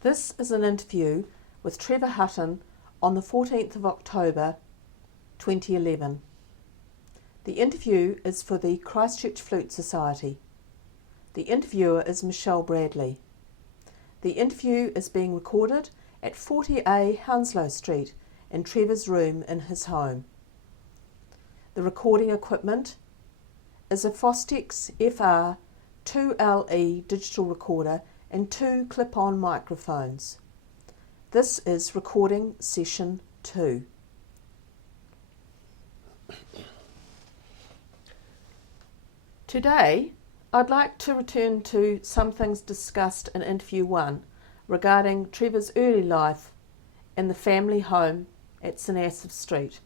This is an interview with Trevor Hutton on the 14th of October 2011. The interview is for the Christchurch Flute Society. The interviewer is Michelle Bradley. The interview is being recorded at 40A Hounslow Street in Trevor's room in his home. The recording equipment is a Fostex FR 2LE digital recorder and 2 clip-on microphones. This is recording session 2. Today, I'd like to return to some things discussed in interview 1 regarding Trevor's early life in the family home at St Asaph Street.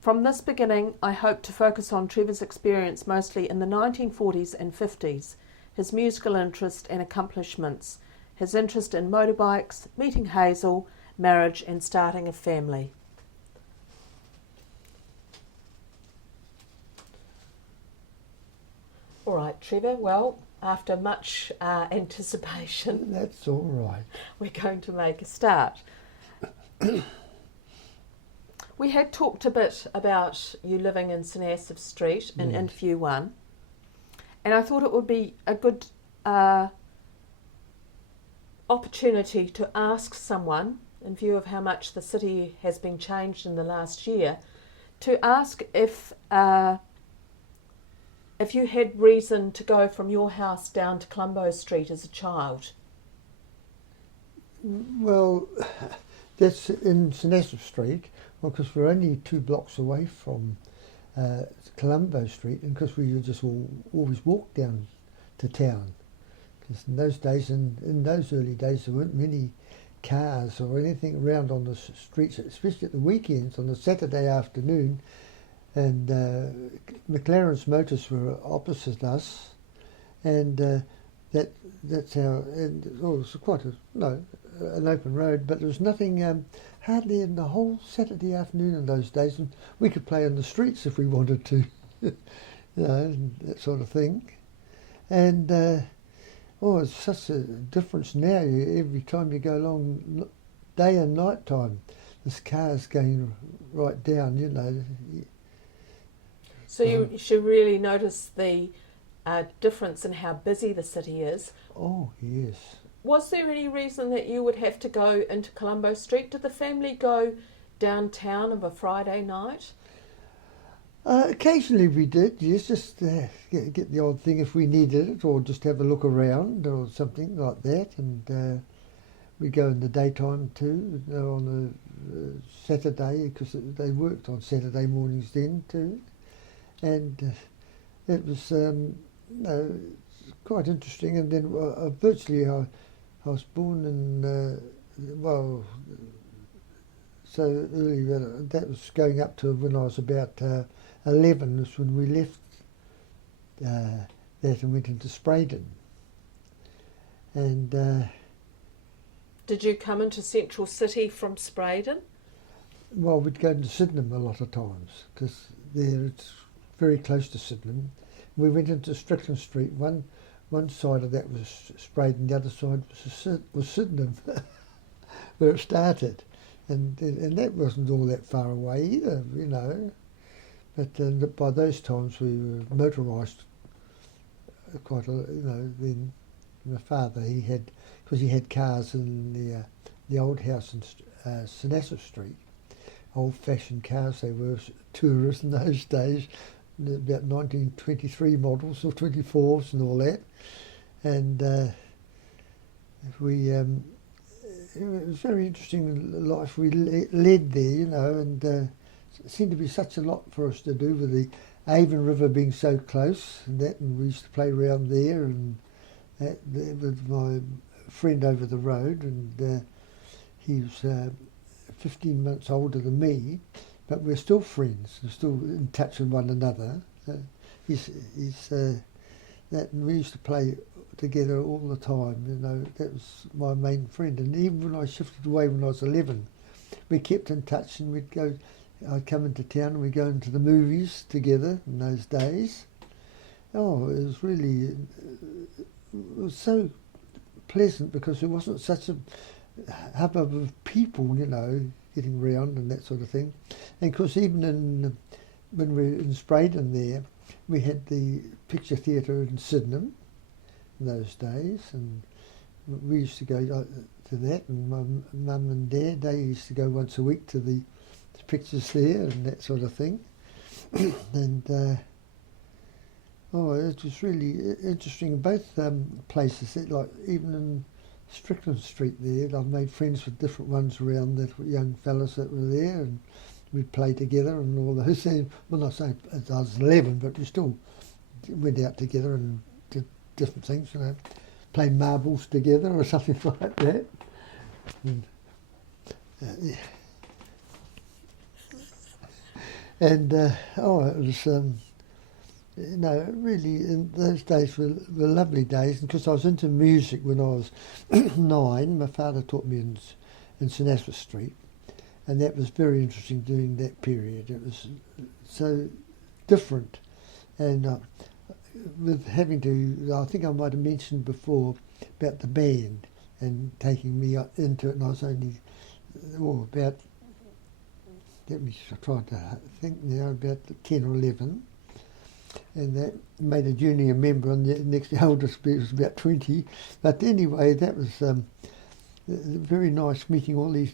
From this beginning, I hope to focus on Trevor's experience mostly in the 1940s and 50s, his musical interest and accomplishments, his interest in motorbikes, meeting Hazel, marriage and starting a family. All right, Trevor, well, after much anticipation, That's all right. we're going to make a start. We had talked a bit about you living in St Asaph Street in Yes. interview 1, and I thought it would be a good opportunity to ask someone, in view of how much the city has been changed in the last year, to ask if you had reason to go from your house down to Colombo Street as a child. Well, that's in St Asaph Street, because we're only 2 blocks away from Colombo Street, and because we just always walk down to town. Because in those days, in those early days, there weren't many cars or anything around on the streets, especially at the weekends on a Saturday afternoon. And McLaren's Motors were opposite us, and that's how. And it was quite an open road, but there was nothing hardly in the whole Saturday afternoon in those days, and we could play in the streets if we wanted to, that sort of thing. And it's such a difference now. Every time you go along, day and night time, there's cars going right down. So you should really notice the difference in how busy the city is. Oh yes. Was there any reason that you would have to go into Colombo Street? Did the family go downtown of a Friday night? Occasionally we did, yes, just get the odd thing if we needed it, or just have a look around or something like that. And we go in the daytime too, on a Saturday, because they worked on Saturday mornings then too. And it was quite interesting. And then virtually I was born in, so early that was going up to when I was about 11 was when we left that and went into Spraydon. And Did you come into Central City from Spraydon? well, we'd go to Sydenham a lot of times, because there it's very close to Sydenham. We went into Strickland Street. One side of that was Spraydon, the other side was Sydenham, where it started. And that wasn't all that far away either, But by those times we were motorised quite a then my father, because he had cars in the old house in St Asaph Street, old-fashioned cars they were, tourists in those days, about 1923 models or 24s and all that. And it was very interesting life we led there, and it seemed to be such a lot for us to do with the Avon River being so close, and we used to play around there, and with my friend over the road, and he was 15 months older than me, but we're still friends, we're still in touch with one another. He's that, and we used to play together all the time, that was my main friend. And even when I shifted away when I was 11, we kept in touch, and I'd come into town and we'd go into the movies together in those days. It was really, it was so pleasant because there wasn't such a hubbub of people, you know, getting round and that sort of thing. And of course, even when we were in Spraydon there, we had the picture theatre in Sydenham in those days, and we used to go to that, and my mum and dad, they used to go once a week to the pictures there and that sort of thing. And it was really interesting in both places. Like even in Strickland Street there, I've made friends with different ones around, the young fellas that were there, and we'd play together and all those. Well, not saying I was 11, but we still went out together and did different things, you know, played marbles together or something like that. And, it was, you know, really, in those days were lovely days. And because I was into music when I was 9, my father taught me in St Asaph Street, and that was very interesting during that period. It was so different, and with having to, I think I might have mentioned before about the band and taking me into it, and I was only about, let me try to think now, about 10 or 11, and that made a junior member, and the next eldest was about 20. But anyway, that was very nice meeting all these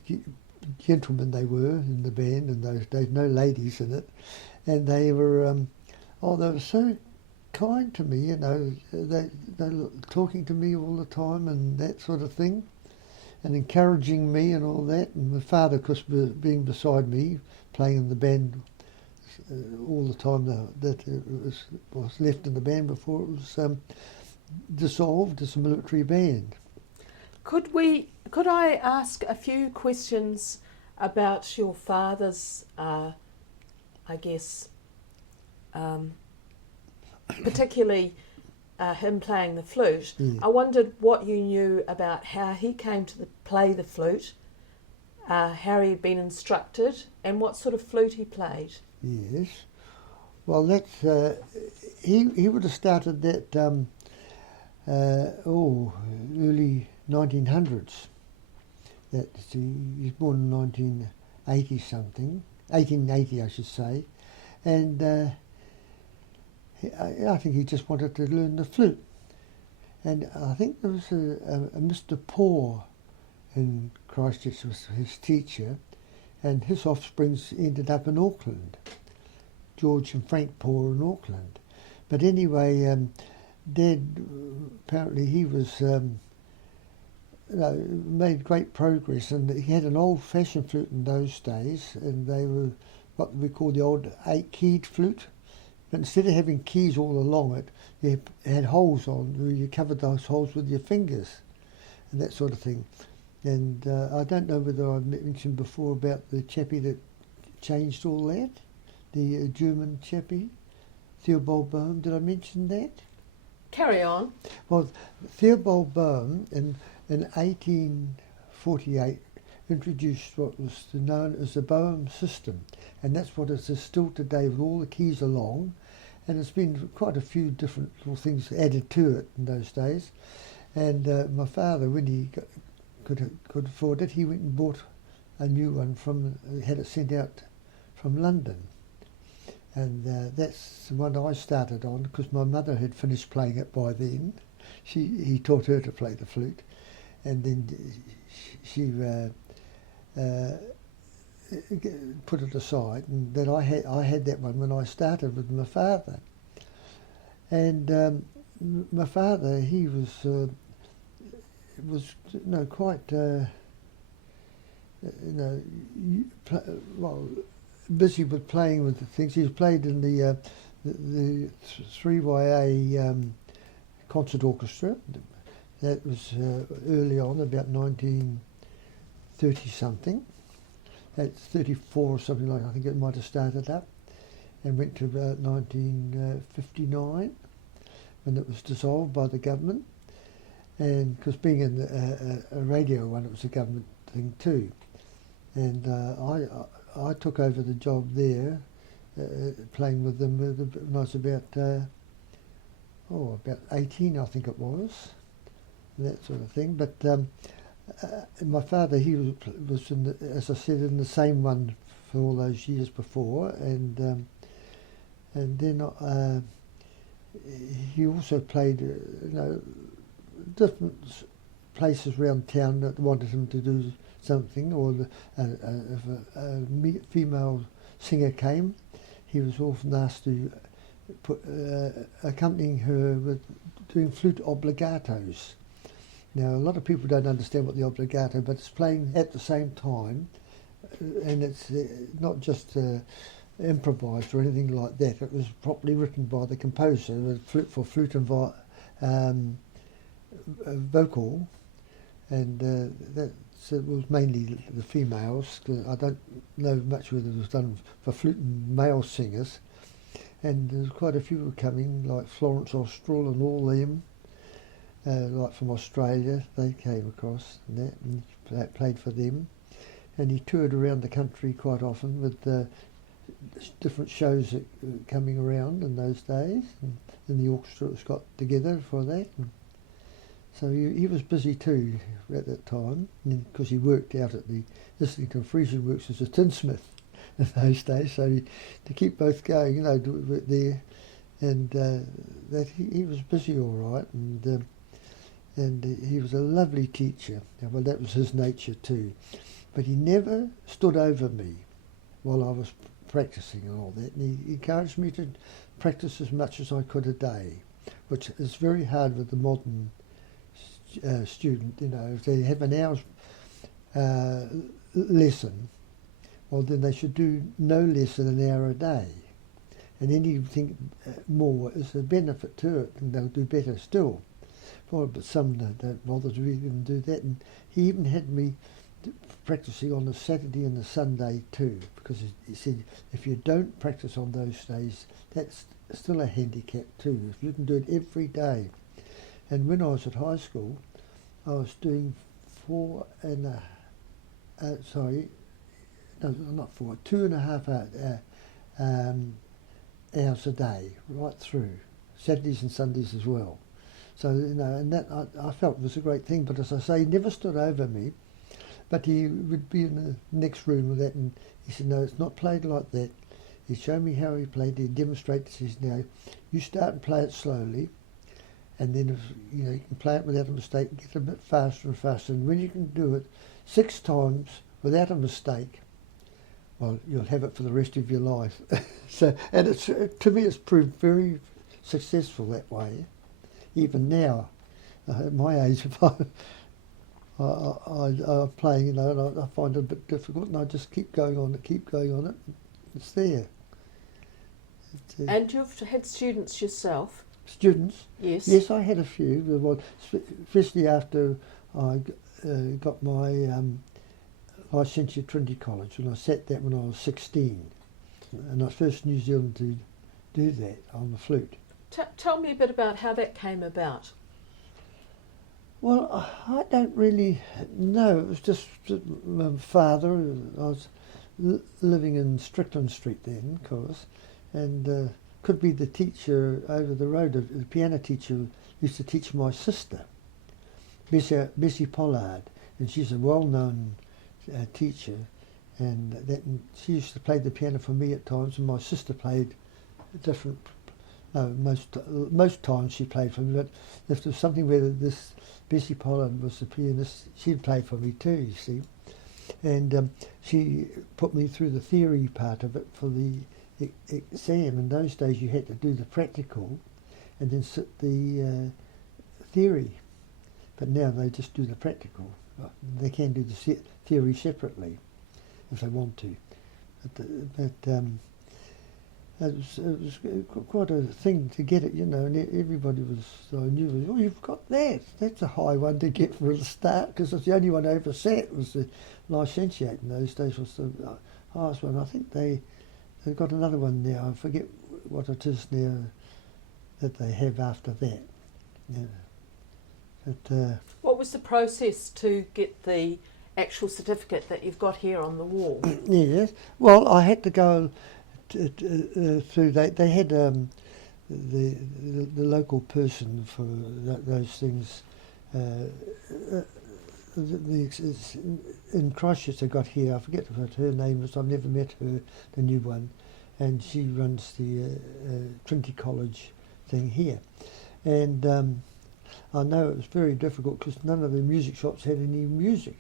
gentlemen they were in the band in those days, no ladies in it, and they were, they were so kind to me, you know, they were talking to me all the time and that sort of thing, and encouraging me and all that. And my father, of course, being beside me, playing in the band all the time that it was left in the band before it was dissolved as a military band. Could I ask a few questions about your father's, I guess, particularly him playing the flute? Yeah. I wondered what you knew about how he came to play the flute, how he'd been instructed, and what sort of flute he played. Yes, well, that's he would have started that early 1900s. That he was born in 1980 something, 1880 I should say, and I think he just wanted to learn the flute. And I think there was a Mr. Poor in Christchurch was his teacher, and his offsprings ended up in Auckland, George and Frank Poor in Auckland. But anyway, Dad, apparently he was, made great progress, and he had an old-fashioned flute in those days, and they were what we call the old 8-keyed flute. But instead of having keys all along it, you had holes on, where you covered those holes with your fingers, and that sort of thing. And I don't know whether I mentioned before about the chappie that changed all that, the German chappie, Theobald Bohm. Did I mention that? Carry on. Well, Theobald Bohm in 1848 introduced what was known as the Bohm system, and that's what it is still today with all the keys along, and it's been quite a few different little things added to it in those days. And my father, when he could afford it, he went and bought a new one had it sent out from London. And that's the one I started on, because my mother had finished playing it by then. He taught her to play the flute, and then she put it aside, and then I had that one when I started with my father. And my father, he was quite busy with playing with the things. He played in the 3YA concert orchestra. That was early on, about 1930 something. At 34 or something like that, I think it might have started up, and went to about 1959 when it was dissolved by the government. And because being in a radio one, it was a government thing too. And I took over the job there, playing with them when I was about 18, I think it was. and that sort of thing. But my father, he was in as I said, in the same one for all those years before, and then he also played, different places around town that wanted him to do something, or if a female singer came, he was often asked to accompanying her with doing flute obligatos. Now, a lot of people don't understand what the obligato, but it's playing at the same time, and it's not just improvised or anything like that. It was properly written by the composer with flute and vocal, and it was mainly the females. I don't know much whether it was done for flute and male singers, and there's quite a few were coming, like Florence Austral and all them, like from Australia. They came across and played for them, and he toured around the country quite often with different shows that were coming around in those days, and the orchestras got together for that. And so he was busy too at that time, because he worked out at the Islington Frisian Works as a tinsmith in those days. So to keep both going, there, and that he was busy all right, and he was a lovely teacher. Well, that was his nature too, but he never stood over me while I was practicing and all that, and he encouraged me to practice as much as I could a day, which is very hard with the modern student. If they have an hour's lesson, well, then they should do no less than an hour a day, and anything more is a benefit to it, and they'll do better still. Well, but some don't bother to even do that, and he even had me practicing on a Saturday and a Sunday too, because he said if you don't practice on those days, that's still a handicap too, if you can do it every day. And when I was at high school, I was doing 2.5 hours a day, right through, Saturdays and Sundays as well. So, and that I felt was a great thing, but as I say, he never stood over me, but he would be in the next room with that, and he said, no, it's not played like that. He'd show me how he played, he'd demonstrate, he says, now, you start and play it slowly, and then if, you can play it without a mistake, get a bit faster and faster, and when you can do it 6 times without a mistake, well, you'll have it for the rest of your life. So, and it's to me, it's proved very successful that way. Even now, at my age, if I'm playing, and I find it a bit difficult, and I just keep going on it. It's there. And you've had students yourself? Students? Yes. Yes, I had a few, especially after I got my licentiate at Trinity College, and I sat that when I was 16, and I was first in New Zealand to do that on the flute. Tell me a bit about how that came about. Well, I don't really know. It was just my father. I was living in Strickland Street then, of course, and could be the teacher over the road. The piano teacher used to teach my sister, Bessie Pollard, and she's a well-known teacher, and she used to play the piano for me at times, and my sister played different. No, most times she played for me, but if there was something where this Bessie Pollard was the pianist, she'd play for me too, you see. And she put me through the theory part of it for the exam. In those days you had to do the practical and then sit the theory. But now they just do the practical. They can do the theory separately if they want to. It was quite a thing to get it, and everybody knew, oh, you've got that. That's a high one to get for the start, because it's the only one I ever sat was the licentiate in those days was the highest one. I think they've got another one now. I forget what it is now that they have after that. Yeah. But, what was the process to get the actual certificate that you've got here on the wall? Yes, well, I had to go through. They had the local person for those things in Christchurch I got here, I forget what her name is, I've never met her, the new one, and she runs the Trinity College thing here. And I know it was very difficult because none of the music shops had any music.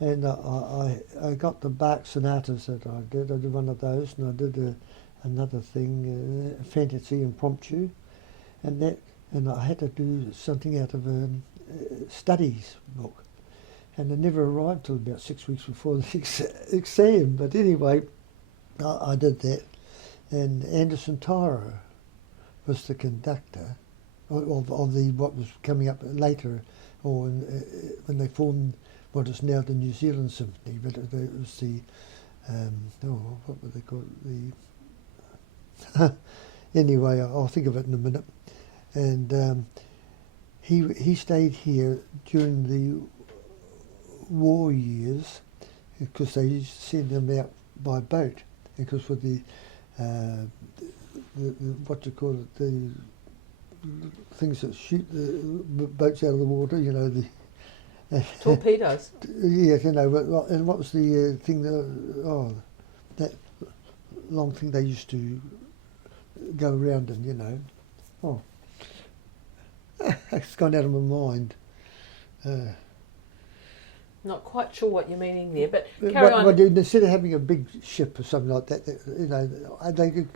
And I got the Bach sonatas that I did one of those, and I did another thing, Fantasy Impromptu, and I had to do something out of a studies book. And it never arrived till about 6 weeks before the exam. But anyway, I did that. And Anderson Tyro was the conductor of the what was coming up later, or when they formed what is now the New Zealand Symphony. But it was the what were they called? The anyway, I'll think of it in a minute. And he stayed here during the war years because they used to send him out by boat, because with the what you call it, the things that shoot the boats out of the water, you know, the torpedoes. Yes, you know. And what was the thing that that long thing they used to go around in, you know? Oh, it's gone out of my mind. Not quite sure what you're meaning there, but carry on. But instead of having a big ship or something like that, you know, they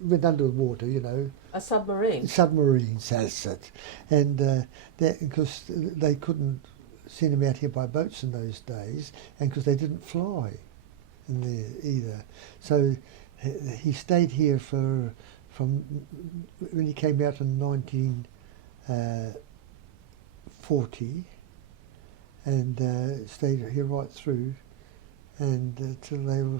went under the water, you know. A submarine? Submarines, that's it. And that because they couldn't send them out here by boats in those days, and because they didn't fly in there either. So he stayed here from when he came out in 1940, and stayed here right through, and till they were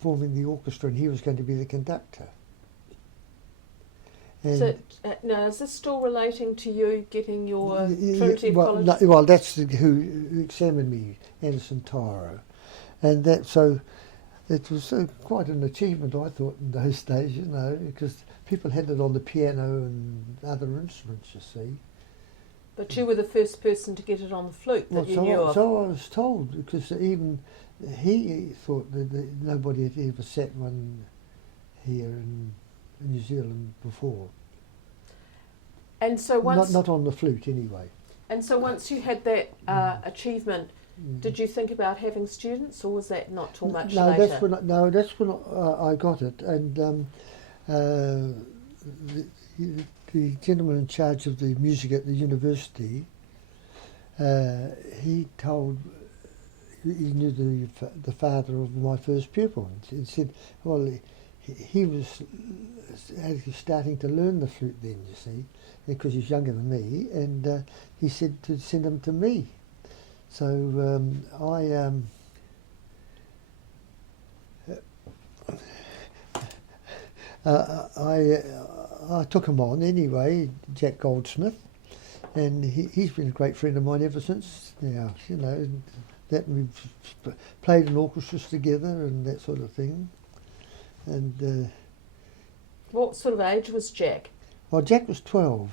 forming the orchestra, and he was going to be the conductor. And so now, is this still relating to you getting your Trinity College? No, well, that's who examined me, Anderson Tyro, and that so it was quite an achievement, I thought, in those days, you know, because people had it on the piano and other instruments, you see. But you were the first person to get it on the flute that you knew of. So I was told, because even he thought that nobody had ever sat one here in New Zealand before. And so once not on the flute anyway. And so once you had that achievement, did you think about having students, or was that not till much later? That's when I got it, and the gentleman in charge of the music at the university, he knew the father of my first pupil. He said, well, he was actually starting to learn the flute then, you see, because he's younger than me, and he said to send him to me. So I took him on anyway, Jack Goldsmith, and he's been a great friend of mine ever since. Now, you know, that we've played in orchestras together and that sort of thing. And what sort of age was Jack? Well, Jack was 12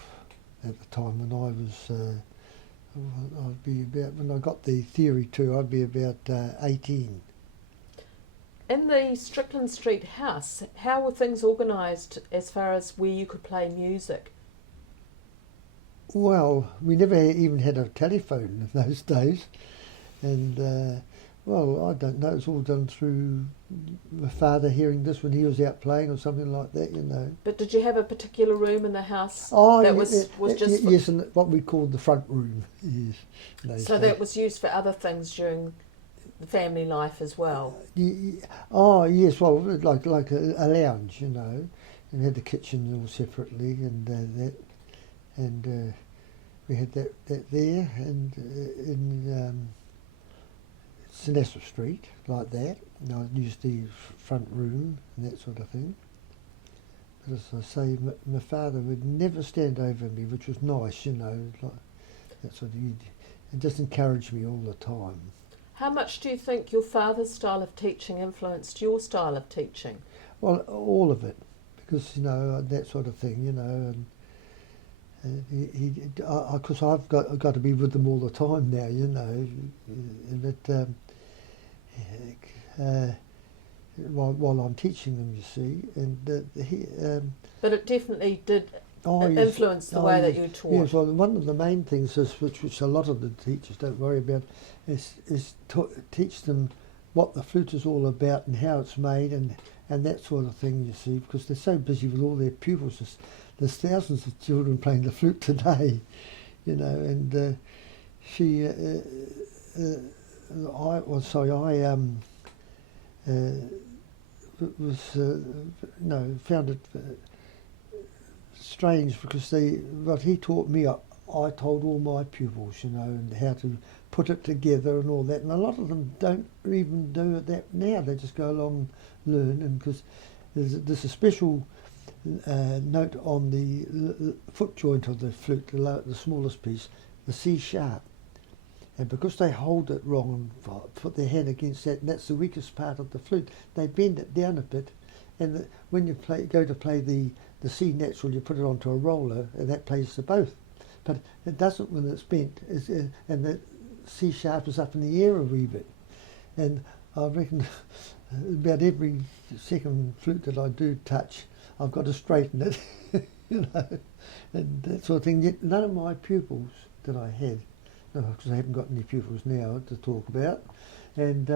at the time when I was. I'd be about, when I got the theory too, I'd be about 18. In the Strickland Street house, how were things organised as far as where you could play music? Well, we never even had a telephone in those days, and well, I don't know, it's all done through my father hearing this when he was out playing or something like that, you know. But did you have a particular room in the house that was just... Yes, and what we called the front room, yes. So that was used for other things during the family life as well? Oh, yes, well, like a lounge, you know, and had the kitchen all separately, and that, and we had that there, and in St. Street, like that, and I used the front room and that sort of thing. But as I say, my father would never stand over me, which was nice, you know, like that sort of, and just encouraged me all the time. How much do you think your father's style of teaching influenced your style of teaching? Well, all of it, because, you know, that sort of thing, you know, Because I've got to be with them all the time now, you know. But while I'm teaching them, you see, and but it definitely did yes, influence the way that you taught. Yes, well, one of the main things is, which a lot of the teachers don't worry about, is teach them what the flute is all about and how it's made and that sort of thing, you see, because they're so busy with all their pupils. There's thousands of children playing the flute today, you know, and found it strange because what he taught me, I told all my pupils, you know, and how to put it together and all that. And a lot of them don't even do that now. They just go along and learn. And because there's a special note on the foot joint of the flute, the smallest piece, the C sharp. And because they hold it wrong and put their hand against that, and that's the weakest part of the flute, they bend it down a bit. And when you go to play the C natural, you put it onto a roller, and that plays to both. But it doesn't when it's bent, and the C sharp is up in the air a wee bit. And I reckon about every second flute that I do touch, I've got to straighten it, you know, and that sort of thing. Yet none of my pupils that I had, because I haven't got any pupils now to talk about, and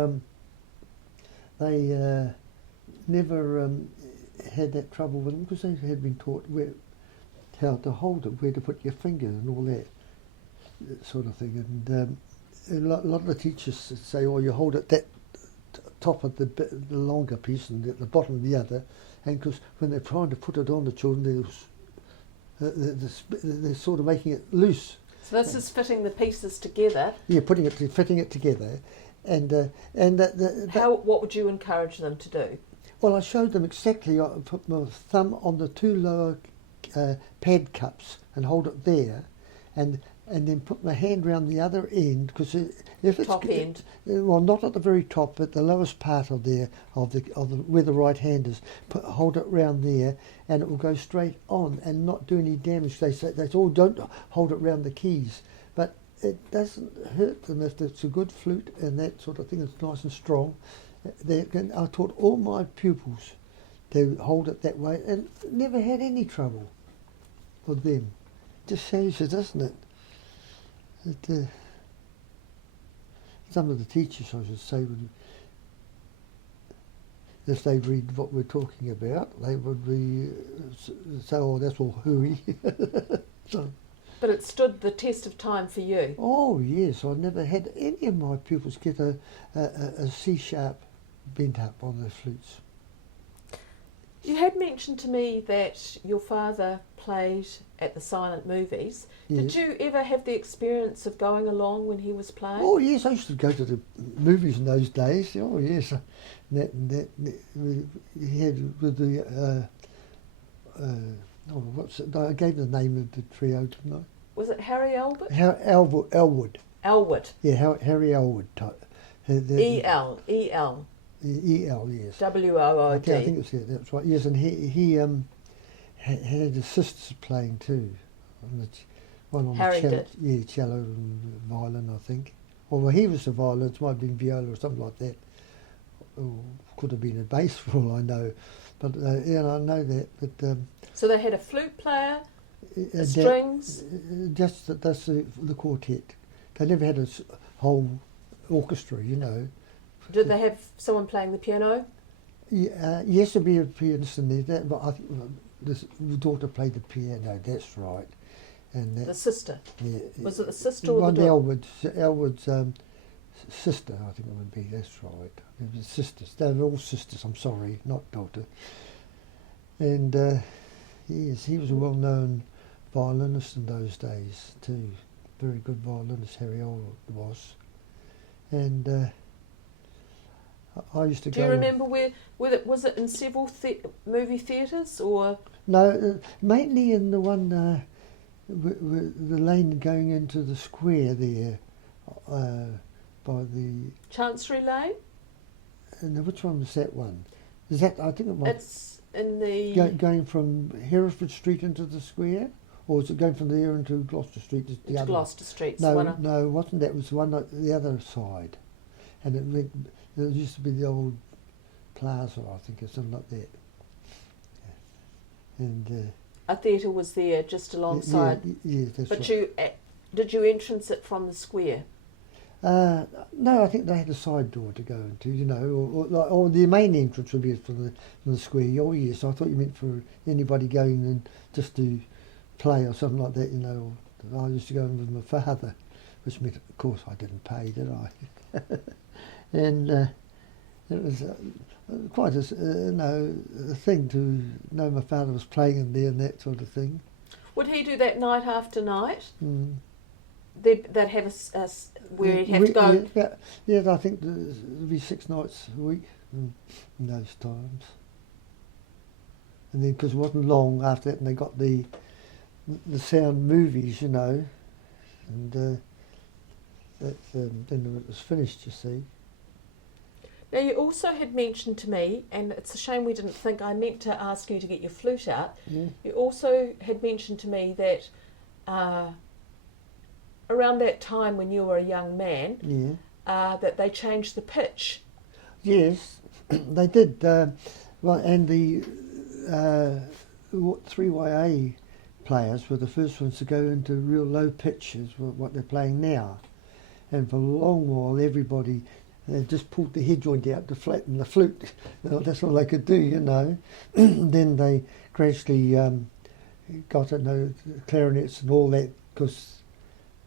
they never had that trouble with them because they had been taught how to hold it, where to put your finger and all that sort of thing. And a lot of the teachers say, oh, you hold it that top of the longer piece and at the bottom of the other, and because when they're trying to put it on the children, they're sort of making it loose. So this is fitting the pieces together. Yeah, fitting it together, and what would you encourage them to do? Well, I showed them exactly. I put my thumb on the two lower pad cups and hold it there, and then put my hand round the other end, because if it's top end. Well, not at the very top, but the lowest part of the where the right hand is. Hold it round there, and it will go straight on and not do any damage. They say that's all. Don't hold it round the keys, but it doesn't hurt them if it's a good flute and that sort of thing. It's nice and strong. I taught all my pupils to hold it that way, and never had any trouble with them. Just shows you, doesn't it? Some of the teachers, I should say, if they read what we're talking about, they would be say, "Oh, that's all hooey." So, but it stood the test of time for you. Oh yes, I never had any of my pupils get a C sharp bent up on their flutes. You had mentioned to me that your father played at the silent movies. Yes. Did you ever have the experience of going along when he was playing? Oh yes, I used to go to the movies in those days. Oh yes, that he had with the what's it? I gave the name of the trio, didn't I? Was it Harry Albert? Elwood. Elwood. Yeah, Harry Elwood type. E-L, yes. W-O-O-D. I think that's right. Yes, and he had his sisters playing too. One on Harry the cello, did. yeah, cello and violin, I think. Or well, he was the violin. It might have been viola or something like that. Or could have been a bass for all I know. But yeah, I know that. But so they had a flute player, strings. That's the quartet. They never had a whole orchestra, you know. Did they have someone playing the piano? Yeah, yes, there'd be a pianist in there, but I think the daughter played the piano, that's right. And the sister? Yeah. Was it the sister or the daughter? daughter? Elwood's sister, I think it would be, that's right. It was sisters, they were all sisters, I'm sorry, not daughter. And yes, he was a well-known violinist in those days too. Very good violinist, Harry Elwood was. And I used to go... Do you remember was it in several movie theatres or...? No, mainly in the one, the lane going into the square there, by the... Chancery Lane? And which one was that one? Is that, I think it was... It's in the... Going from Hereford Street into the square? Or was it going from there into Gloucester Street? The other Gloucester Street. No, no, it wasn't that. It was the one at the other side. And it used to be the old plaza, I think, or something like that. Yeah. And a theatre was there just alongside. Yeah, that's but right. Did you entrance it from the square? No, I think they had a side door to go into, you know, or the main entrance would be from the square. Oh yes, I thought you meant for anybody going in just to play or something like that, you know. I used to go in with my father, which meant, of course, I didn't pay, did I? And it was quite a thing to know my father was playing in there and that sort of thing. Would he do that night after night? Mm. They'd have a where he'd have to go. Yeah, I think there'd be 6 nights a week in those times. And then, because it wasn't long after that, and they got the sound movies, you know, and then it was finished, you see. Now, you also had mentioned to me, and it's a shame we didn't think, I meant to ask you to get your flute out. Yeah. You also had mentioned to me that around that time when you were a young man, that they changed the pitch. Yes, they did. Well, and the 3YA players were the first ones to go into real low pitches, what they're playing now. And for a long while, everybody just pulled the head joint out to flatten the flute. That's all they could do, you know. Then they gradually got clarinets and all that, because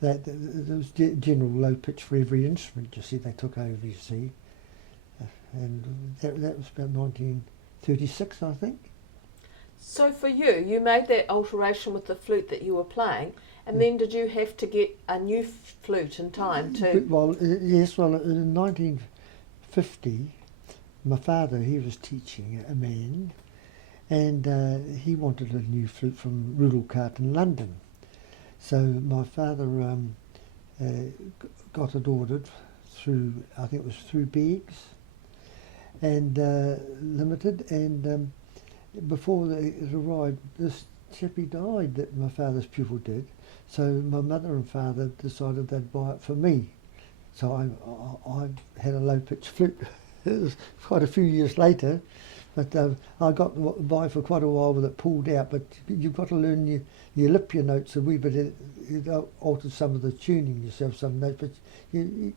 there was general low pitch for every instrument, you see, they took over, you see. And that was about 1936, I think. So for you made that alteration with the flute that you were playing, and then did you have to get a new flute in time too? Well, yes, well, in 1950, my father, he was teaching a man, and he wanted a new flute from Rudolcart in London. So my father got it ordered through, I think it was through Beggs and Limited, and before it arrived, this chappie died that my father's pupil did. So my mother and father decided they'd buy it for me. So I had a low-pitched flute. It was quite a few years later, but I got by for quite a while with it pulled out. But you've got to learn your lip your notes a wee bit. You alter some of the tuning yourself, some notes, but you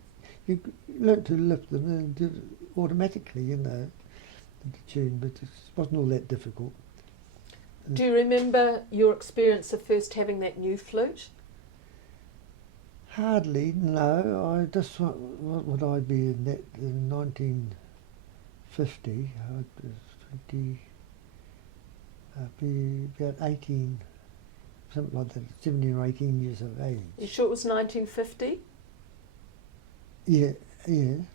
learn to lip them and do it automatically, you know, the tune. But it wasn't all that difficult. Do you remember your experience of first having that new flute? Hardly, no. I just, what would I be in that in 1950? I'd be about 18, something like that, 17 or 18 years of age. You sure it was 1950? Yeah. I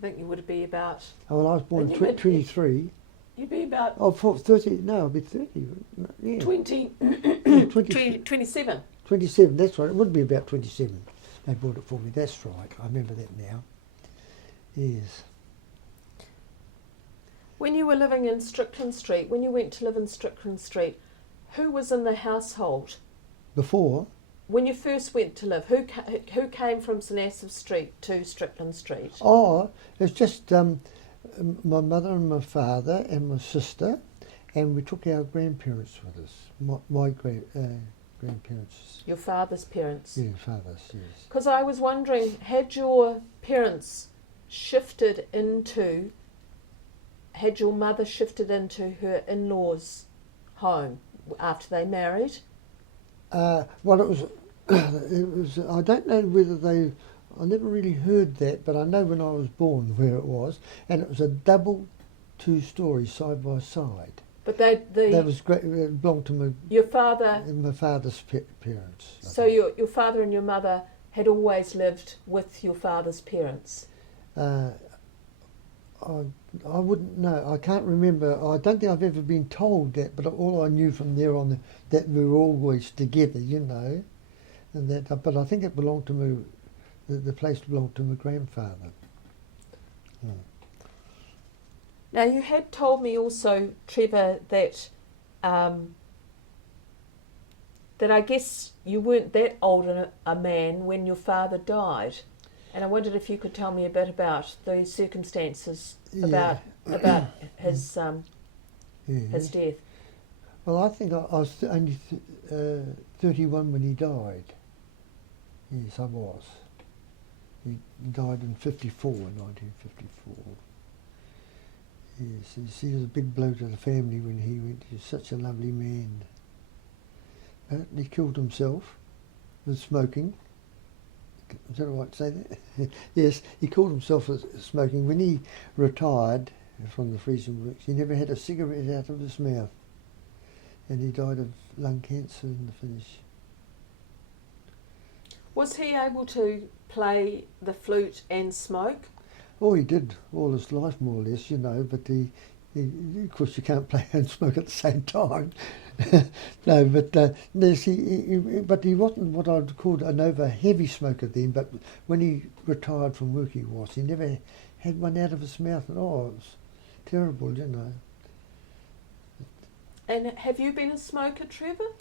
think you would be about... Oh, well, I was born in 23. You'd be about... Oh, 30, no, I'll be 30. Yeah. 27. 27, that's right. It would be about 27. They bought it for me. That's right. I remember that now. Yes. When you were living in Strickland Street, when you went to live in Strickland Street, who was in the household? Before? When you first went to live, who came from St Asaph Street to Strickland Street? Oh, it's just my mother and my father and my sister, and we took our grandparents with us. My grandparents. Your father's parents? Yeah, father's, yes. Because I was wondering, had your mother shifted into her in-laws' home after they married? Well, it was. I don't know whether I never really heard that, but I know when I was born where it was, and it was a double 2-story side by side. But that was great. It belonged to your father and my father's parents. So your father and your mother had always lived with your father's parents. I wouldn't know. I can't remember. I don't think I've ever been told that, but all I knew from there on that we were always together, you know, and that. But I think it belonged to me. The place belonged to my grandfather. Hmm. Now, you had told me also, Trevor, that that I guess you weren't that old a man when your father died, and I wondered if you could tell me a bit about the circumstances about his his death. Well, I think I was only 31 when he died. Yes, I was. He died in 1954. Yes, he was a big blow to the family when he went. He was such a lovely man. But he killed himself with smoking. Is that right to say that? Yes, he killed himself with smoking. When he retired from the freezing works, he never had a cigarette out of his mouth. And he died of lung cancer in the finish. Was he able to play the flute and smoke? Oh, he did all his life, more or less, but he of course you can't play and smoke at the same time. No, but yes, but he wasn't what I'd call an over heavy smoker then. But when he retired from work, he never had one out of his mouth at all. It was terrible, And have you been a smoker, Trevor?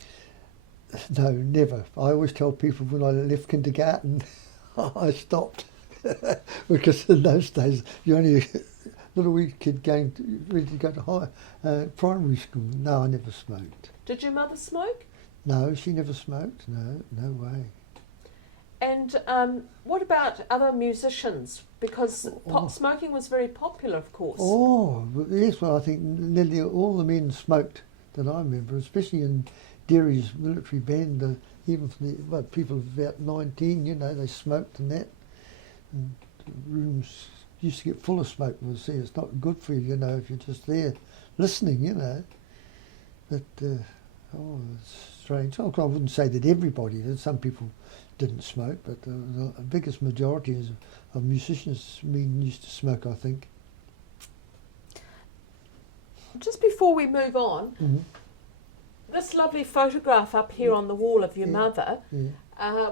No, never. I always tell people when I left kindergarten, I stopped because in those days you only a little wee kid ready to go to primary school. No, I never smoked. Did your mother smoke? No, she never smoked. No way. And what about other musicians? Because smoking was very popular, of course. Oh, yes. Well, I think nearly all the men smoked that I remember, especially in Derry's military band. Even from the people of about 19, they smoked and that. And rooms used to get full of smoke. We'll see, it's not good for you, if you're just there listening, But it's strange. I wouldn't say that everybody did. Some people didn't smoke, but the biggest majority of musicians used to smoke, I think. Just before we move on, this lovely photograph up here on the wall of your mother,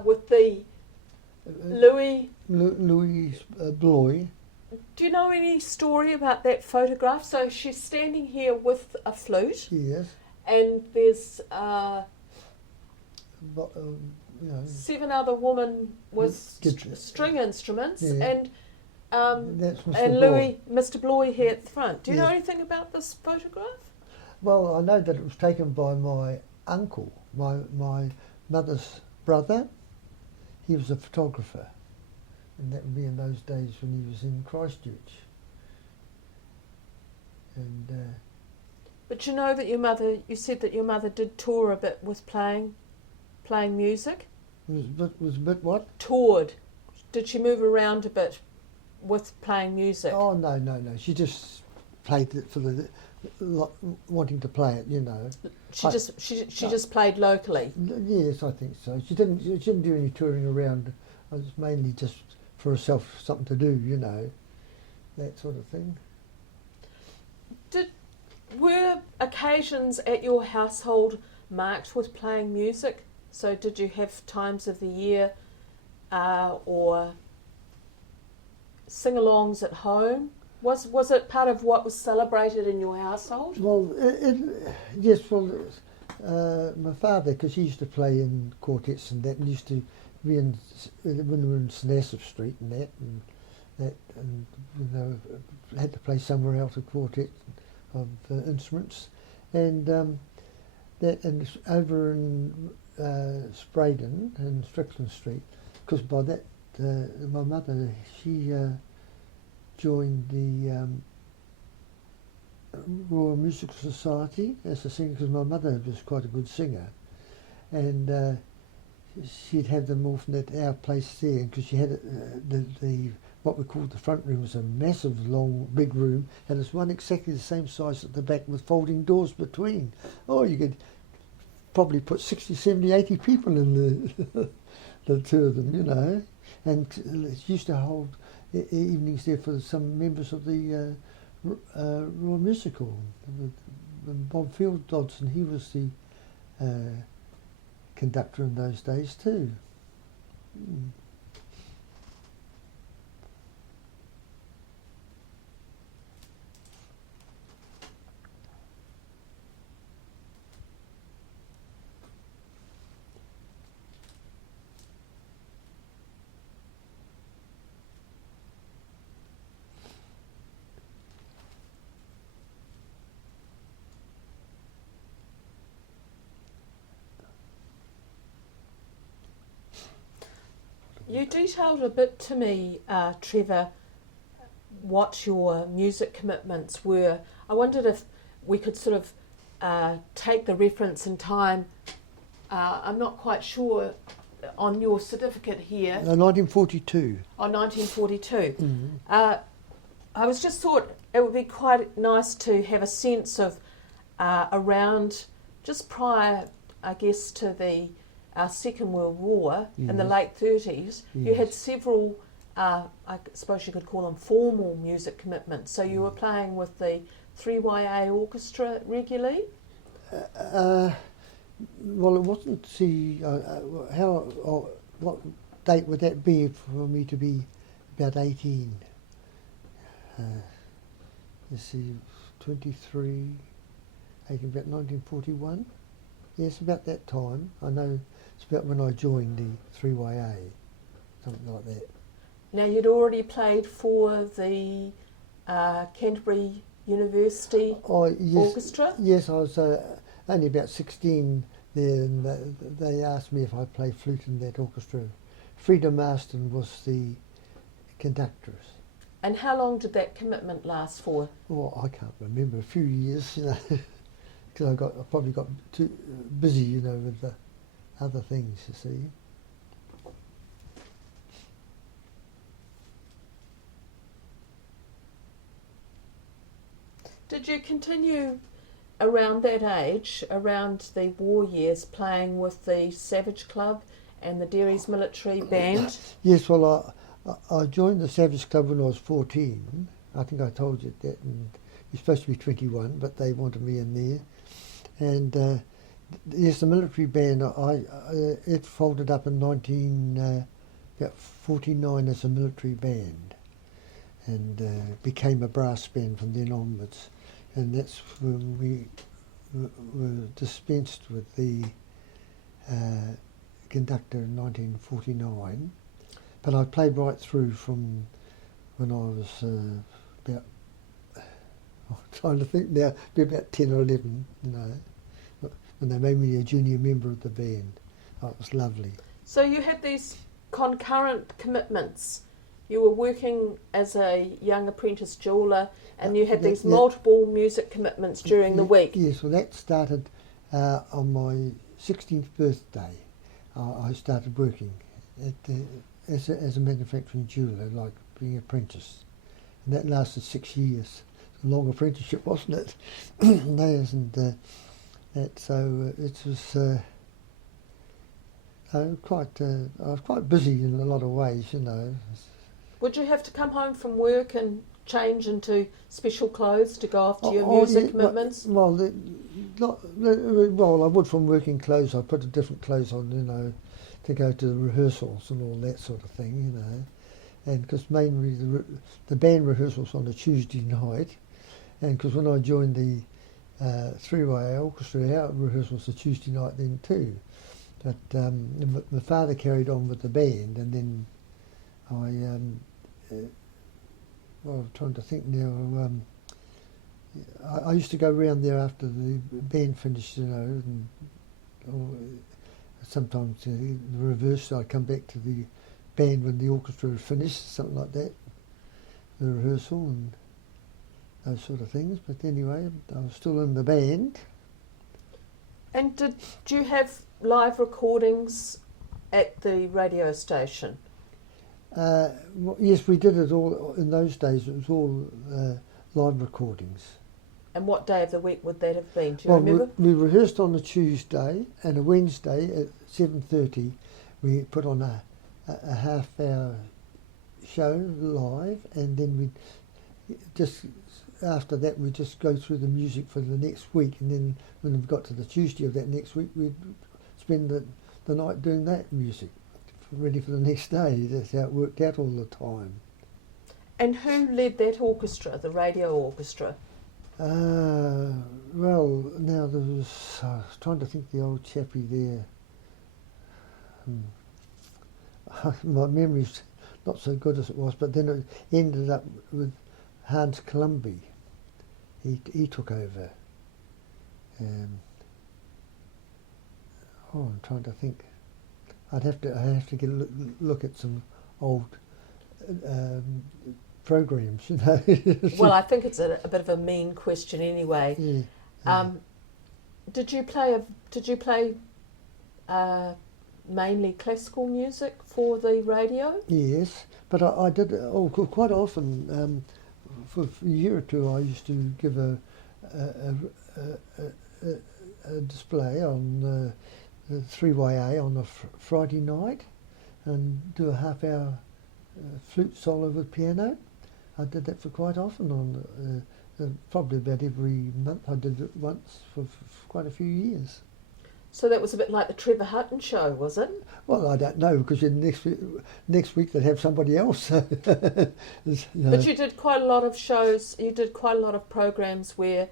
with the Louis Bloy. Do you know any story about that photograph? So she's standing here with a flute. Yes. And there's 7 other women with string instruments, and that's Mr. and Mr. Bloy here at the front. Do you know Yeah. anything about this photograph? Well, I know that it was taken by my uncle, my mother's brother. He was a photographer, and that would be in those days when he was in Christchurch. And But you know that you said that your mother did tour a bit with playing music? was a bit what? Toured. Did she move around a bit with playing music? Oh, no. She just played it for wanting to play it, She just played locally. Yes, I think so. She didn't do any touring around. It was mainly just for herself, something to do, that sort of thing. Were occasions at your household marked with playing music? So did you have times of the year or sing-alongs at home? Was it part of what was celebrated in your household? Well, yes. Well, my father, because he used to play in quartets and that, and used to be when we were in St Asaph Street and had to play somewhere else a quartet of instruments, and over in Spraydon and Strickland Street, because by that my mother, she joined the Royal Musical Society as a singer, because my mother was quite a good singer, and she'd have them often at our place there, because she had the what we called the front room was a massive, long, big room, and it's one exactly the same size at the back with folding doors between. Oh, you could probably put 60, 70, 80 people in the two of them, and it used to hold evenings there for some members of the Royal Musical. Bob Field Dodson, he was the conductor in those days too. You detailed a bit to me, Trevor, what your music commitments were. I wondered if we could sort of take the reference in time. I'm not quite sure on your certificate here. 1942. On 1942. Mm-hmm. I was just thought it would be quite nice to have a sense of around just prior, I guess, to the Second World War in the late 30s. You had several, I suppose you could call them formal music commitments. So you were playing with the 3YA orchestra regularly? Well, it wasn't. What date would that be for me to be about 18? Let's see, 23, 18, about 1941. Yes, about that time. I know it's about when I joined the 3YA, something like that. Now, you'd already played for the Canterbury University Orchestra? Yes, I was only about 16 there, and they asked me if I'd play flute in that orchestra. Frida Marston was the conductress. And how long did that commitment last for? Well, I can't remember, a few years, because I probably got too busy, with the other things, you see. Did you continue around that age, around the war years, playing with the Savage Club and the Derry's Military Band? Yes, well, I joined the Savage Club when I was 14. I think I told you that, and you're supposed to be 21, but they wanted me in there. And yes, the military band, it folded up in 1949 as a military band, and became a brass band from then onwards. And that's when we were dispensed with the conductor in 1949. But I played right through from when I was about, I'm trying to think now, be about 10 or 11, when they made me a junior member of the band. Oh, it was lovely. So you had these concurrent commitments. You were working as a young apprentice jeweller, and you had these multiple music commitments during the week. Yes, well that started on my 16th birthday. I started working as a manufacturing jeweller, like being an apprentice. And that lasted 6 years. It's a long apprenticeship, wasn't it? Yes, and so it was I was quite busy in a lot of ways, Would you have to come home from work and change into special clothes to go off to your music commitments? Well, I would from working clothes. I put a different clothes on, to go to the rehearsals and all that sort of thing, And because mainly the band rehearsals on a Tuesday night, and because when I joined the 3YA orchestra, our rehearsals a Tuesday night then too. But my father carried on with the band, and then I'm trying to think now. I used to go round there after the band finished, and sometimes the reverse. I'd come back to the band when the orchestra had finished, something like that, the rehearsal and those sort of things. But anyway, I was still in the band. And did you have live recordings at the radio station? Yes, we did it all in those days. It was all live recordings. And what day of the week would that have been? Do you remember? We rehearsed on a Tuesday, and a Wednesday at 7:30 we put on a half-hour show live, and then we just after that we just go through the music for the next week, and then when we got to the Tuesday of that next week, we'd spend the night doing that music, ready for the next day. That's how it worked out all the time. And who led that orchestra, the radio orchestra? Well, now there was, I was trying to think the old chappie there. My memory's not so good as it was, but then it ended up with Hans Columby. He took over. I'm trying to think. I'd have to get a look at some old programs, you know. Well, I think it's a bit of a mean question anyway. Yeah. Did you play mainly classical music for the radio? Yes, but I did quite often. For a year or two, I used to give a display on the 3YA on a Friday night and do a half-hour flute solo with piano. I did that for quite often on probably about every month. I did it once for quite a few years. So that was a bit like the Trevor Hutton show, was it? Well, I don't know, because next week they'd have somebody else. But you did quite a lot of shows, you did quite a lot of programs where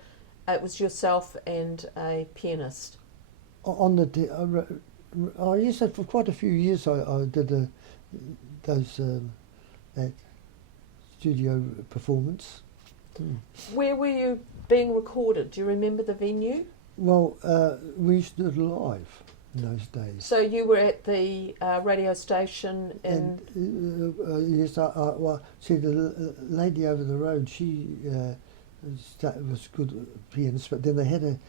it was yourself and a pianist. On the yes, for quite a few years I did that studio performance. Where were you being recorded? Do you remember the venue? Well, we used to do it live in those days. So you were at the radio station in... Yes, well, see, the lady over the road, she was good pianist, but then they had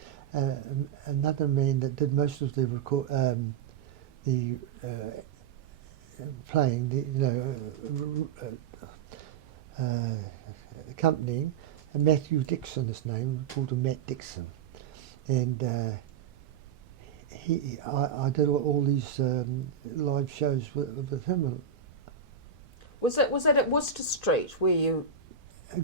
another man that did most of the playing, accompanying, Matthew Dixon, his name, called him Matt Dixon. And I did all these live shows with him. Was that at Worcester Street where you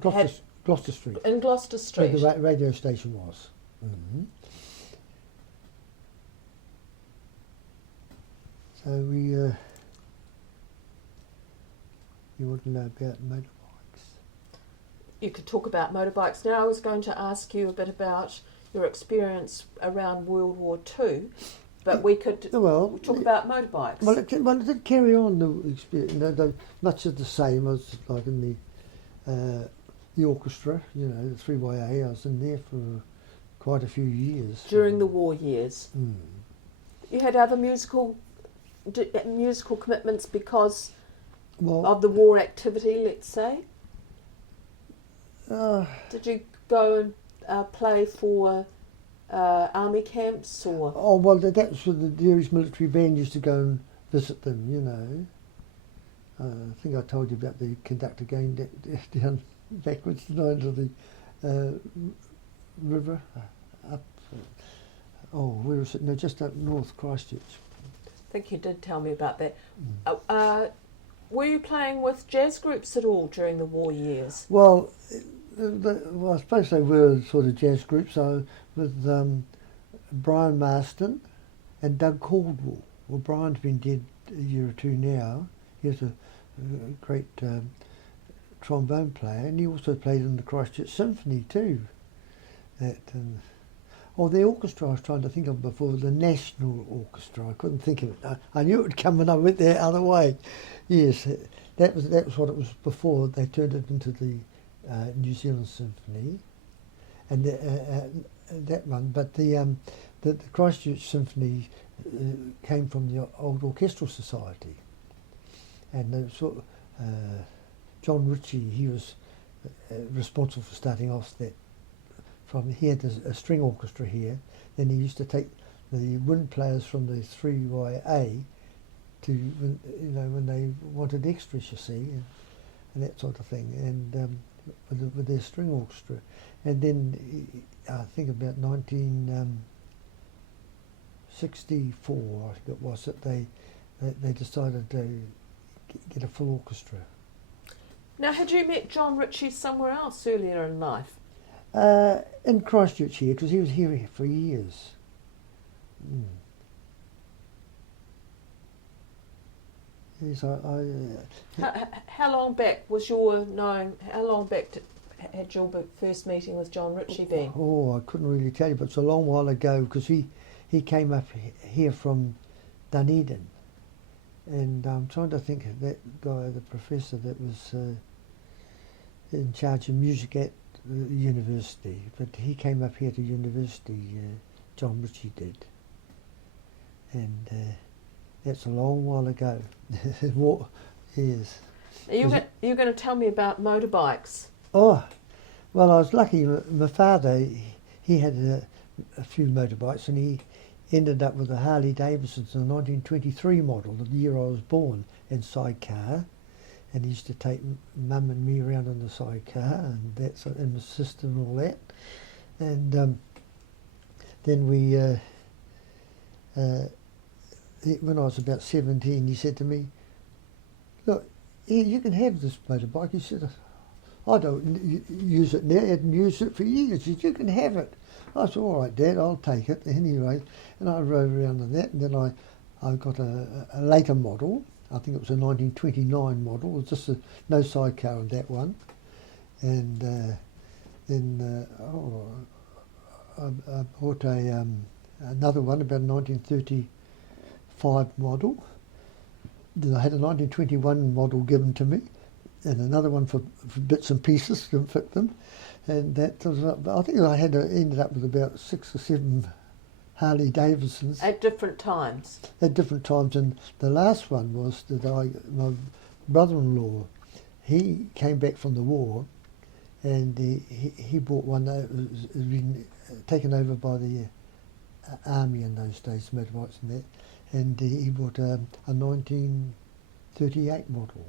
Gloucester Street. In Gloucester Street. Where the radio station was. Mm-hmm. So you want to know about motorbikes? You could talk about motorbikes. Now I was going to ask you a bit about your experience around World War II, but we could talk about motorbikes. Well, it did carry on the experience, much of the same as like in the orchestra, you know, the 3YA. I was in there for quite a few years. During the war years. Mm. You had other musical commitments because of the war activity, let's say? Did you go and play for army camps or? Oh well, that's where the Dairies military band used to go and visit them. You know, I think I told you about the conductor going down backwards down to the river up. Where was it? No, just up north, Christchurch. I think you did tell me about that. Were you playing with jazz groups at all during the war years? Well, I suppose they were sort of jazz groups. With Brian Marston and Doug Caldwell. Well, Brian's been dead a year or two now. He was a great trombone player, and he also played in the Christchurch Symphony too. The orchestra I was trying to think of before, the National Orchestra. I couldn't think of it. I knew it would come when I went the other way. Yes, that was what it was before. They turned it into the New Zealand Symphony, and that one. But the Christchurch Symphony came from the old Orchestral Society, and John Ritchie, he was responsible for starting off that. From here, there's a string orchestra here. Then he used to take the wind players from the 3YA to, when they wanted extras, you see, and that sort of thing, and with their string orchestra. And then I think about 1964, I think it was, that they decided to get a full orchestra. Now, had you met John Ritchie somewhere else earlier in life? In Christchurch here, because he was here for years. Mm. Yes, how long back was your knowing? How long back had your first meeting with John Ritchie been? I couldn't really tell you, but it's a long while ago, because he came up here from Dunedin, and I'm trying to think of that guy, the professor that was in charge of music at the university, but he came up here to university, John Ritchie did, and That's a long while ago. What years? You're going to tell me about motorbikes. Oh, well, I was lucky. My father, he had a few motorbikes, and he ended up with a Harley Davidson, a 1923 model, the year I was born, and sidecar. And he used to take Mum and me around in the sidecar, and my sister and all that. And then when I was about 17, he said to me, "Look, you can have this motorbike." He said, "I don't use it now. I hadn't used it for years." He said, "You can have it." I said, "All right, Dad, I'll take it." Anyway, and I rode around on that, and then I got a later model. I think it was a 1929 model. It was just no sidecar on that one. And then I bought another one, about a 1935 model. Then I had a 1921 model given to me, and another one for bits and pieces, didn't fit them. And that was, I think I ended up with about 6 or 7 Harley Davidsons. At different times? At different times. And the last one was that my brother-in-law, he came back from the war, and he bought one that was been taken over by the army in those days, motorbikes and that. And he bought a 1938 model.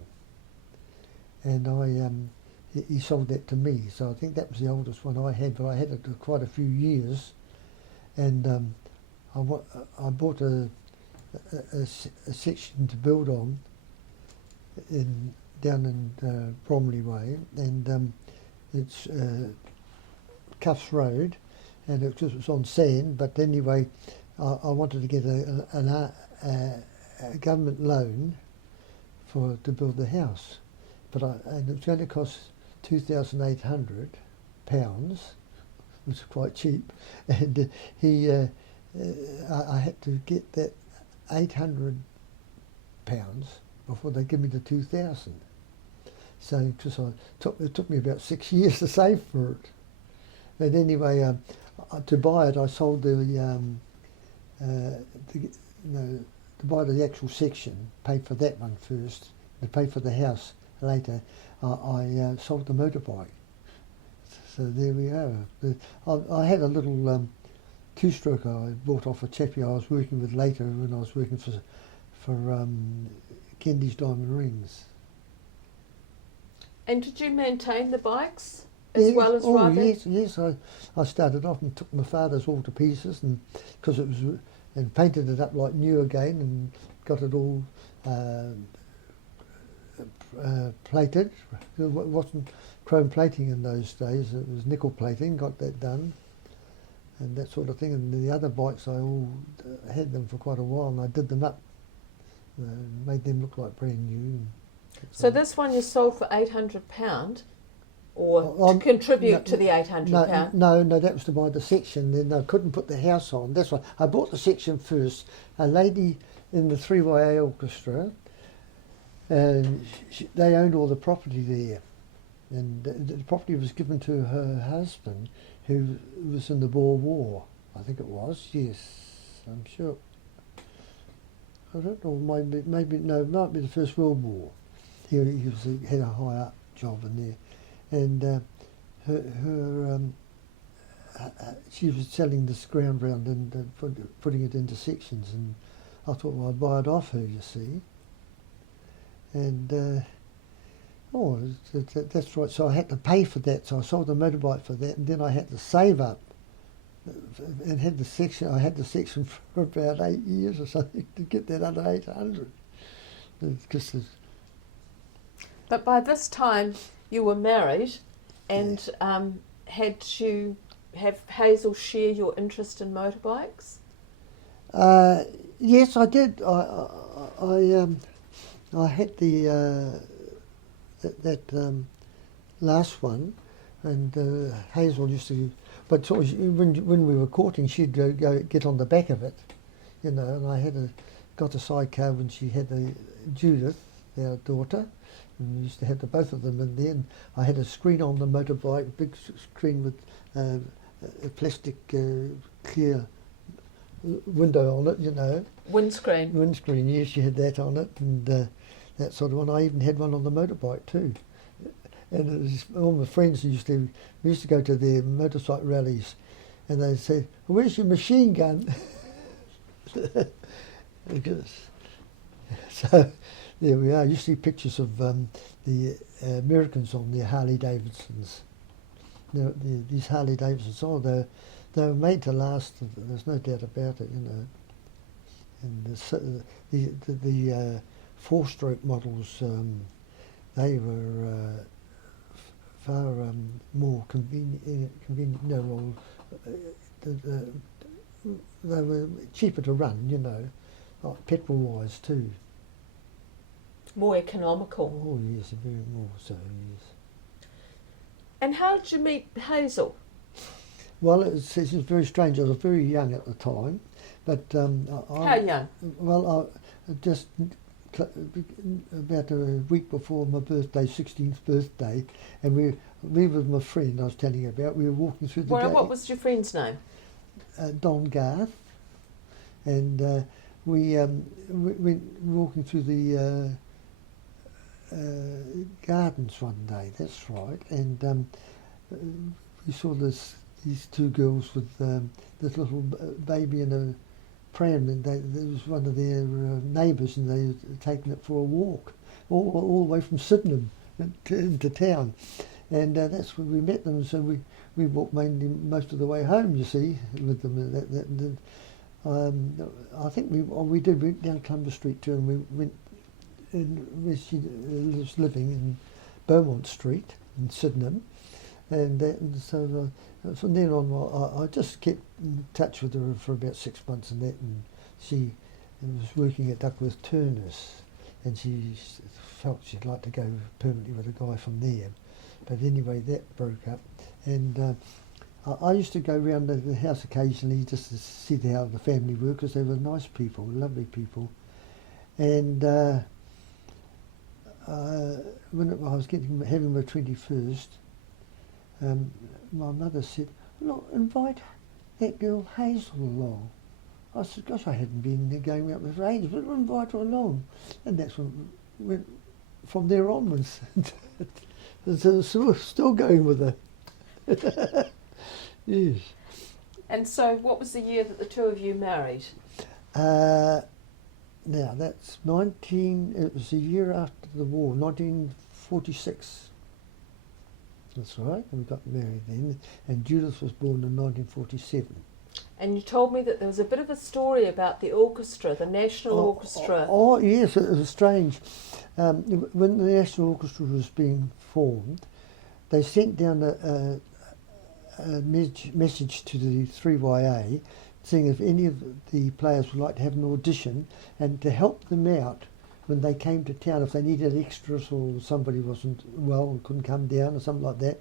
And he sold that to me. So I think that was the oldest one I had, but I had it for quite a few years. And I bought a section to build on down in Bromley Way, and it's Cuffs Road, and it was on sand. But anyway, I wanted to get a government loan to build the house, and it was going to cost £2,800, which is quite cheap, and I had to get that £800 before they give me the 2,000. So it took me about 6 years to save for it. But anyway, to buy it, I sold to buy the actual section, paid for that one first, and paid for the house later. I sold the motorbike. So there we are. I had a little two-stroke I bought off a chappie I was working with later when I was working for Kendy's Diamond Rings. And did you maintain the bikes as well as riding? Yes. I started off and took my father's all to pieces, and because it was, and painted it up like new again, and got it all plated. It wasn't chrome plating in those days, it was nickel plating. Got that done and that sort of thing. And the other bikes, I all had them for quite a while, and I did them up, made them look like brand new. So this one you sold for £800, or to contribute to the £800? No, that was to buy the section. Then I couldn't put the house on. That's why I bought the section first. A lady in the 3YA orchestra, and they owned all the property there, and the property was given to her husband, who was in the Boer War. I think it was. Yes, I'm sure. I don't know. Maybe no. It might be the First World War. He had a high up job in there, and she was selling this ground round and putting it into sections, and I thought, well, I'd buy it off her, you see. And that's right. So I had to pay for that. So I sold the motorbike for that, and then I had to save up and had the section. I had the section for about 8 years or something to get that under 800. But by this time you were married, and had you have Hazel share your interest in motorbikes? Yes, I did. I had that last one, and Hazel used to. But sort of when we were courting, she'd go get on the back of it, and I got a sidecar when she had Judith, our daughter. And we used to have both of them in there. And I had a screen on the motorbike, big screen with a plastic clear window on it, Windscreen. windscreen. Yes, she had that on it, and that sort of one. I even had one on the motorbike too. And it was all my friends we used to go to their motorcycle rallies, and they said, "Where's your machine gun?" So there we are. You see pictures of the Americans on their Harley Davidsons. These Harley Davidsons, they were made to last. There's no doubt about it, And the four-stroke models, they were far more convenient. They were cheaper to run, petrol-wise too. More economical. Oh yes, very more so. Yes. And how did you meet Hazel? Well, it's very strange. I was very young at the time, but How young? Well, I just about a week before my birthday, 16th birthday, and we with my friend I was telling you about. We were walking through the. What was your friend's name? Don Garth, and we went walking through the gardens one day. That's right, and we saw these two girls with this little baby in a pram, and there was one of their neighbours, and they were taking it for a walk, all the way from Sydenham into town, and that's where we met them. So we walked mainly most of the way home, you see, with them. I think we did went down Clumber Street too, and we went where she was living in Beaumont Street in Sydenham, and so from then on I just kept in touch with her for about 6 months, and she was working at Duckworth Turners, and she felt she'd like to go permanently with a guy from there, but anyway that broke up, and I used to go round the house occasionally just to see how the family were, because they were nice people, lovely people, and when I was having my 21st, my mother said, "Look, invite that girl Hazel along." I said, "Gosh, I hadn't been going out with her ages, but invite her along." And that's when went from there onwards. So still going with her. Yes. And so what was the year that the two of you married? Now that's it was a year after the war, 1946. That's right, and we got married then, and Judith was born in 1947. And you told me that there was a bit of a story about the orchestra, the National Orchestra. Oh yes, it was strange. When the National Orchestra was being formed, they sent down a message to the 3YA saying if any of the players would like to have an audition, and to help them out when they came to town, if they needed extras or somebody wasn't well and couldn't come down or something like that.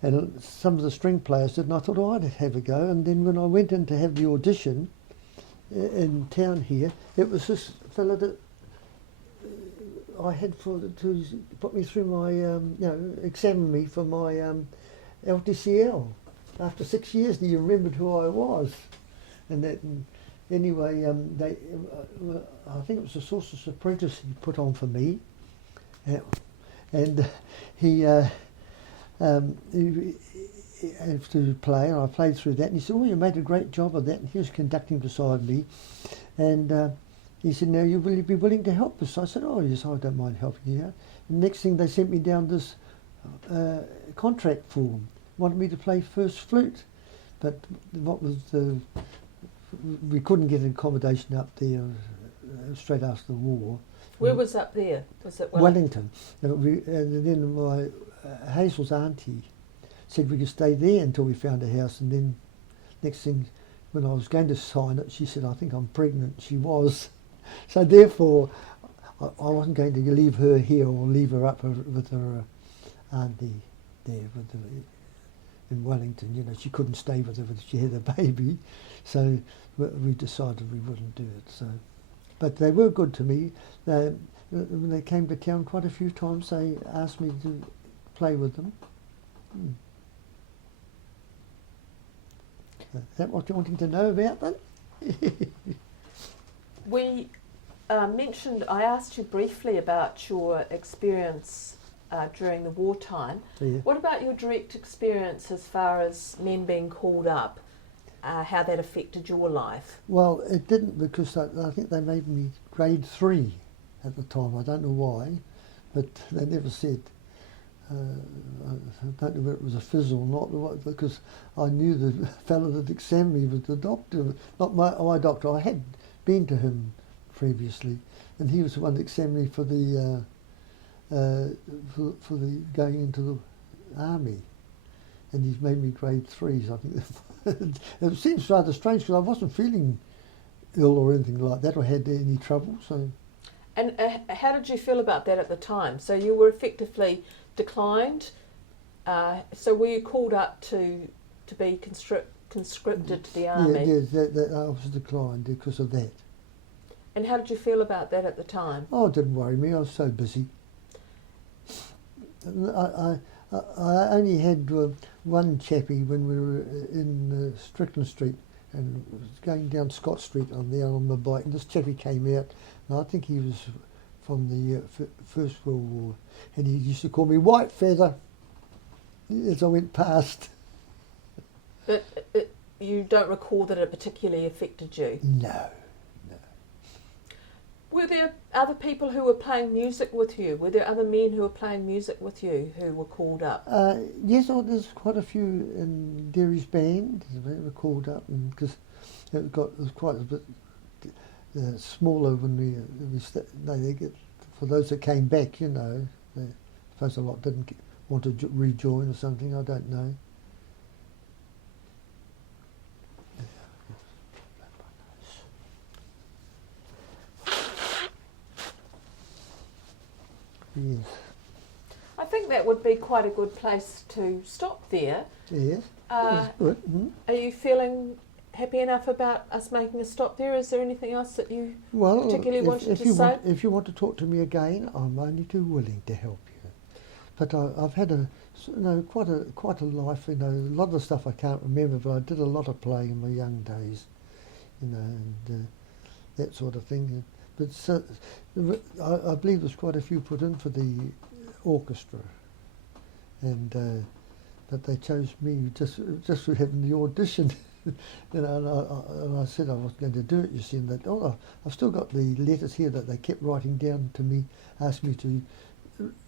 And some of the string players did, and I thought, oh, I'd have a go. And then when I went in to have the audition in town here, it was this fella that I had to put me through my, examine me for my LTCL. After 6 years, he remembered who I was. And anyway, I think it was a Sorcerer's Apprentice he put on for me. And he had to play, and I played through that, and he said, "Oh, you made a great job of that." And he was conducting beside me, and he said, "Now, will you be willing to help us?" I said, "Oh yes, I don't mind helping you out." And the next thing, they sent me down this contract form, wanted me to play first flute, but we couldn't get an accommodation up there straight after the war. Where was up there? Was it Wellington? And then my Hazel's auntie said we could stay there until we found a house, and then next thing, when I was going to sign it, she said, "I think I'm pregnant." She was. So therefore, I wasn't going to leave her here or leave her up with her auntie there in Wellington. She couldn't stay with her if she had a baby. So we decided we wouldn't do it. So, but they were good to me. When they came to town quite a few times, they asked me to play with them. Is that what you're wanting to know about then? We mentioned, I asked you briefly about your experience during the wartime. Yeah. What about your direct experience as far as men being called up, how that affected your life? Well, it didn't, because I think they made me grade 3 at the time. I don't know why, but they never said. I don't know whether it was a fizz or not, because I knew the fellow that examined me was the doctor, not my doctor. I had been to him previously, and he was the one that examined me for the for the going into the army, and he's made me grade 3s. I think it seems rather strange, because I wasn't feeling ill or anything like that, or had any trouble. So. And how did you feel about that at the time? So you were effectively declined. So were you called up to be conscripted to the army? Yeah, I was declined because of that. And how did you feel about that at the time? Oh, it didn't worry me. I was so busy. I only had one chappie when we were in Strickland Street, and was going down Scott Street on my bike, and this chappie came out, and I think he was from the First World War, and he used to call me White Feather as I went past. But you don't recall that it particularly affected you? No. Were there other people who were playing music with you? Were there other men who were playing music with you who were called up? Yes, there's quite a few in Derry's band. They were called up, because it was quite a bit smaller when they get, for those that came back, you know. I suppose a lot didn't want to rejoin or something. I don't know. Yes. I think that would be quite a good place to stop there. Yes. That's good. Are you feeling happy enough about us making a stop there? Is there anything else that you particularly wanted to say? If you want to talk to me again, I'm only too willing to help you. But I've had quite a life. You know, a lot of the stuff I can't remember, but I did a lot of playing in my young days. You know, and that sort of thing. But I believe there's quite a few put in for the orchestra, and but they chose me just for having the audition. You know, and I said I was going to do it. You see, and that I've still got the letters here that they kept writing down to me, asked me to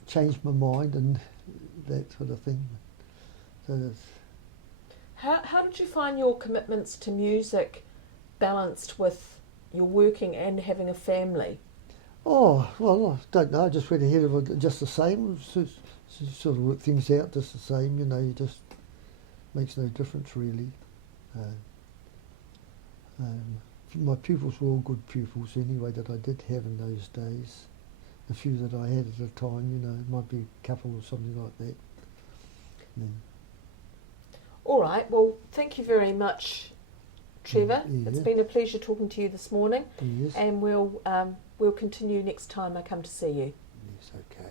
change my mind and that sort of thing. So that's. How did you find your commitments to music balanced with your working and having a family? Oh, well, I don't know. I just went ahead of it just the same. Sort of work things out just the same, you know. You just makes no difference really. My pupils were all good pupils anyway that I did have in those days. The few that I had at the time, you know, it might be a couple or something like that. Yeah. All right. Well, thank you very much, Trevor. Yeah. It's been a pleasure talking to you this morning. Yes. And we'll continue next time I come to see you. Yes, okay.